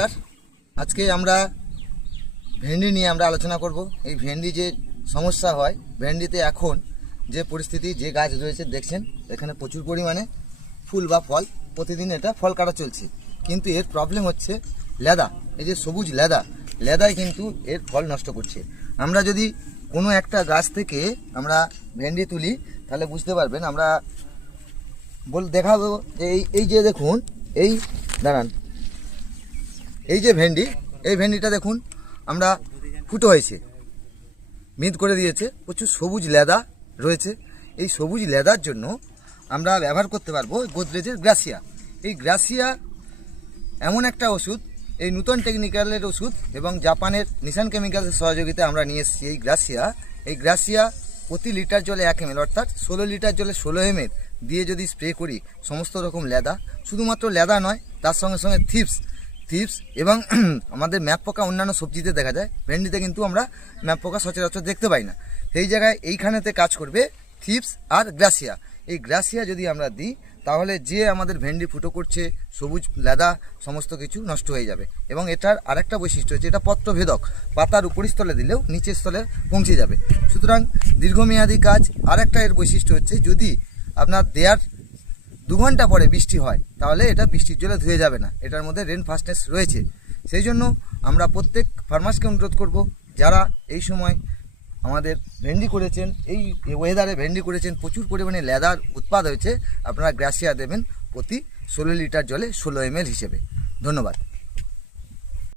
নমস্কার আজকে আমরা ভেন্ডি নিয়ে আমরা আলোচনা করব। এই ভেন্ডি যে সমস্যা হয়, ভেন্ডিতে এখন যে পরিস্থিতি, যে গাছ রয়েছে, দেখছেন, এখানে প্রচুর পরিমাণে ফুল বা ফল, প্রতিদিন এটা ফল কাটা চলছে। কিন্তু এর প্রবলেম হচ্ছে লেদা, এই যে সবুজ লেদা, লেদাই কিন্তু এর ফল নষ্ট করছে। আমরা যদি কোনো একটা গাছ থেকে আমরা ভেন্ডি তুলি, তাহলে বুঝতে পারবেন, আমরা বল দেখাবো যে এই এই যে দেখুন, এই দাঁড়ান এই যে ভেন্ডি, এই ভেন্ডিটা দেখুন, আমরা ফুটো হয়েছে। মিদ করে দিয়েছে, প্রচুর সবুজ লেদা রয়েছে। এই সবুজ লেদার জন্য আমরা ব্যবহার করতে পারব গোদরেজের গ্রাসিয়া। এই গ্রাসিয়া এমন একটা ওষুধ, এই নূতন টেকনিক্যালের ওষুধ এবং জাপানের নিশান কেমিক্যালসের সহযোগিতায় আমরা নিয়ে এসেছি এই গ্রাসিয়া। এই গ্রাসিয়া প্রতি লিটার জলে এক এমএল, অর্থাৎ ষোলো লিটার জলে ষোলো এমএল দিয়ে যদি স্প্রে করি, সমস্ত রকম লেদা, শুধুমাত্র লেদা নয়, তার সঙ্গে সঙ্গে থিপস থিপস এবং আমাদের ম্যাপ পোকা অন্যান্য সবজিতে দেখা যায়, ভেন্ডিতে কিন্তু আমরা ম্যাপ পোকা সচরাচর দেখতে পাই না। সেই জায়গায় এইখানেতে কাজ করবে থিপস আর গ্রাসিয়া। এই গ্রাসিয়া যদি আমরা দিই, তাহলে যে আমাদের ভেন্ডি ফুটো করছে, সবুজ লেদা, সমস্ত কিছু নষ্ট হয়ে যাবে। এবং এটার আরেকটা বৈশিষ্ট্য হচ্ছে, এটা পত্রভেদক। পাতার উপরিস্থলে দিলেও নিচের স্থলে পৌঁছে যাবে। সুতরাং দীর্ঘমেয়াদী কাজ। আরেকটা এর বৈশিষ্ট্য হচ্ছে, যদি আপনার দেয়ার দু ঘণ্টা পরে বৃষ্টি হয়, তাহলে এটা বৃষ্টির জলে ধুয়ে যাবে না। এটার মধ্যে রেন ফাস্টনেস রয়েছে। সেই জন্য আমরা প্রত্যেক ফার্মার্সকে অনুরোধ করব, যারা এই সময় আমাদের ভেন্ডি করেছেন, এই ওয়েদারে ভেন্ডি করেছেন, প্রচুর পরিমাণে লেদার উৎপাদ হয়েছে, আপনারা গ্রাসিয়া দেবেন প্রতি ষোলো লিটার জলে ষোলো এম হিসেবে। ধন্যবাদ।